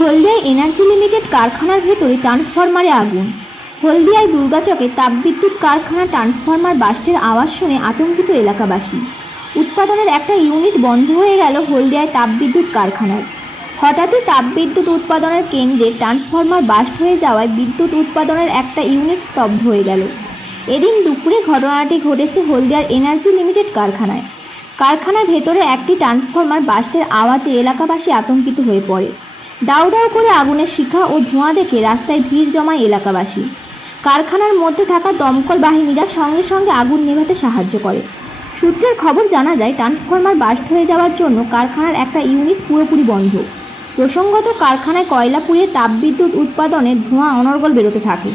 হলদিয়ায় energy limited কারখানার ভেতরে ট্রান্সফরমারে আগুন। হলদিয়ায় দুর্গাচকে তাপবিদ্যুৎ কারখানা ট্রান্সফরমার বাস্টের আওয়াজ শুনে আতঙ্কিত এলাকাবাসী। উৎপাদনের একটা ইউনিট বন্ধ হয়ে গেল হলদিয়ায় তাপবিদ্যুৎ কারখানার হঠাৎই তাপবিদ্যুৎ উৎপাদনের কেন্দ্রে ট্রান্সফরমার বাস্ট হয়ে যাওয়ায় বিদ্যুৎ উৎপাদনের একটা ইউনিট স্তব্ধ হয়ে গেল। এদিন দুপুরে ঘটনাটি ঘটেছে হলদিয়ার এনার্জি লিমিটেড কারখানায়। কারখানার ভেতরে একটি ট্রান্সফরমার বাস্টের আওয়াজে এলাকাবাসী আতঙ্কিত হয়ে পড়ে। দাউ দাউ করে আগুনের শিখা ও ধোঁয়া দেখে রাস্তায় ভিড় জমায় এলাকাবাসী। কারখানার মধ্যে থাকা দমকল বাহিনীরা সঙ্গে সঙ্গে আগুন নেভাতে সাহায্য করে। সূত্রের খবর জানা যায়, ট্রান্সফরমার বাস্ট হয়ে যাওয়ার জন্য কারখানার একটা ইউনিট পুরোপুরি বন্ধ। প্রসঙ্গত, কারখানায় কয়লা পুড়িয়ে তাপবিদ্যুৎ উৎপাদনে ধোঁয়া অনর্গল বেরোতে থাকে।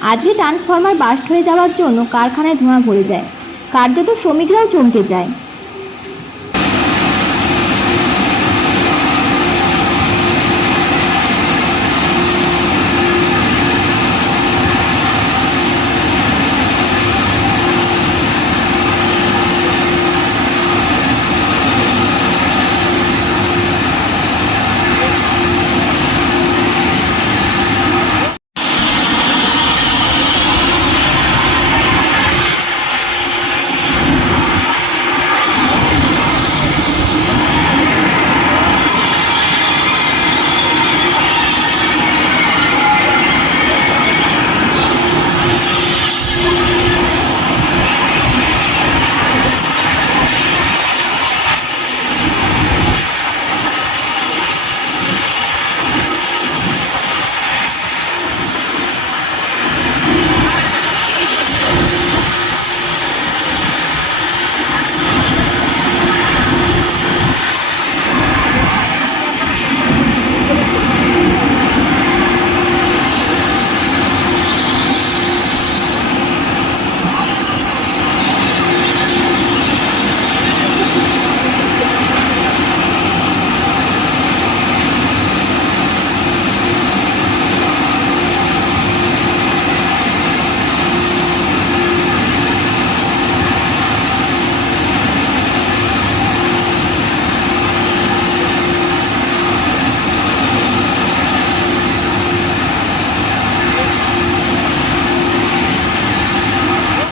আজকে ট্রান্সফরমার বাস্ট হয়ে যাওয়ার জন্য কারখানায় ধোঁয়া ভরে যায়। কার্যত শ্রমিকরাও চমকে যায়।